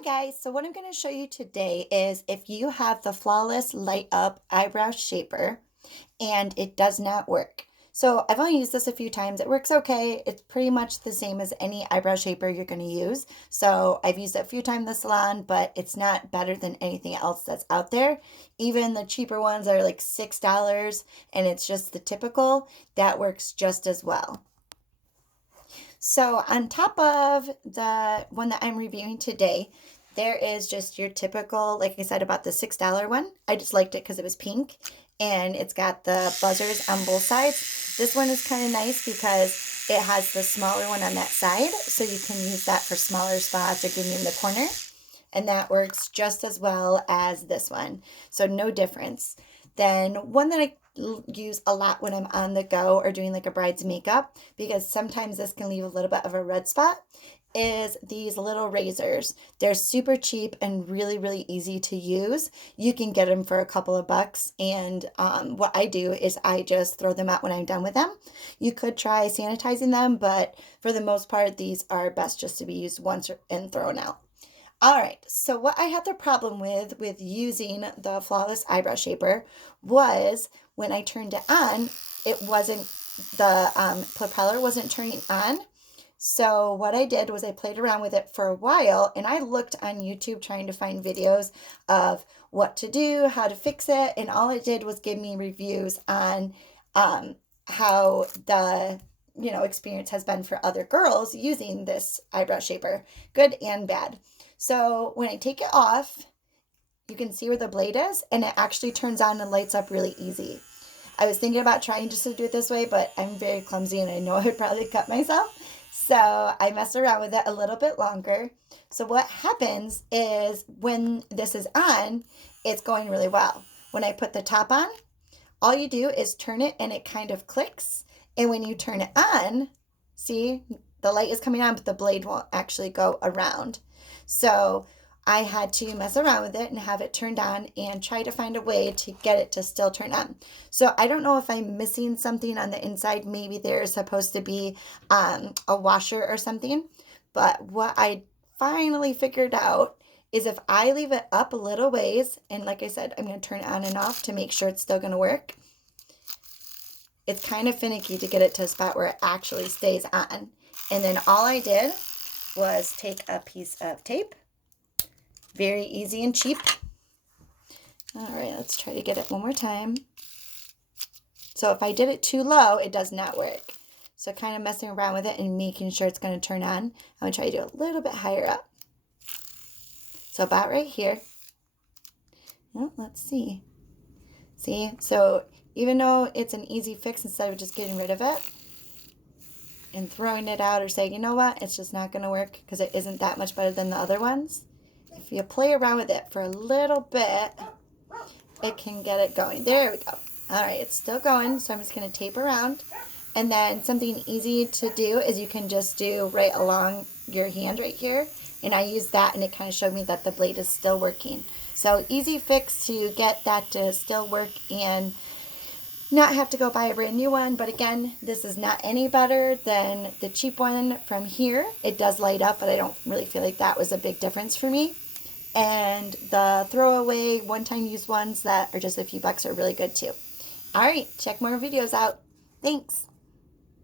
Hi guys, so what I'm going to show you today is if you have the Flawless Light Up Eyebrow Shaper and it does not work. So I've only used this a few times. It works okay. It's pretty much the same as any eyebrow shaper you're going to use. So I've used it a few times in the salon, but it's not better than anything else that's out there. Even the cheaper ones are like $6 and it's just the typical. That works just as well. So on top of the one that I'm reviewing today, there is just your typical, like I said about the $6 one. I just liked it because it was pink and it's got the buzzers on both sides. This one is kind of nice because it has the smaller one on that side, so you can use that for smaller spots or getting in the corner. And that works just as well as this one. So no difference. Then one that I use a lot when I'm on the go or doing like a bride's makeup, because sometimes this can leave a little bit of a red spot, is these little razors. They're super cheap and really, really easy to use. You can get them for a couple of bucks. And what I do is I just throw them out when I'm done with them. You could try sanitizing them, but for the most part, these are best just to be used once and thrown out. All right, so what I had the problem with using the Flawless Eyebrow Shaper was when I turned it on, it wasn't, the propeller wasn't turning on. So what I did was I played around with it for a while and I looked on YouTube trying to find videos of what to do, how to fix it, and all it did was give me reviews on how the experience has been for other girls using this eyebrow shaper, good and bad. So when I take it off, you can see where the blade is and it actually turns on and lights up really easy. I was thinking about trying just to do it this way, but I'm very clumsy and I know I would probably cut myself. So I messed around with it a little bit longer. So what happens is when this is on, it's going really well. When I put the top on, all you do is turn it and it kind of clicks. And when you turn it on, see, the light is coming on, but the blade won't actually go around. So I had to mess around with it and have it turned on and try to find a way to get it to still turn on. So I don't know if I'm missing something on the inside. Maybe there's supposed to be a washer or something. But what I finally figured out is if I leave it up a little ways, and like I said, I'm going to turn it on and off to make sure it's still going to work. It's kind of finicky to get it to a spot where it actually stays on. And then all I did was take a piece of tape. Very easy and cheap. All right, let's try to get it one more time. So if I did it too low, it does not work. So kind of messing around with it and making sure it's going to turn on. I'm going to try to do it a little bit higher up. So about right here. Well, let's see. See, so even though it's an easy fix, instead of just getting rid of it and throwing it out or saying, you know what, it's just not going to work because it isn't that much better than the other ones. If you play around with it for a little bit, it can get it going. There we go. All right, it's still going, so I'm just going to tape around. And then something easy to do is you can just do right along your hand right here. And I used that, and it kind of showed me that the blade is still working. So easy fix to get that to still work and not have to go buy a brand new one. But again, this is not any better than the cheap one from here. It does light up, but I don't really feel like that was a big difference for me. And the throwaway one-time use ones that are just a few bucks are really good too. All right, check more videos out. Thanks.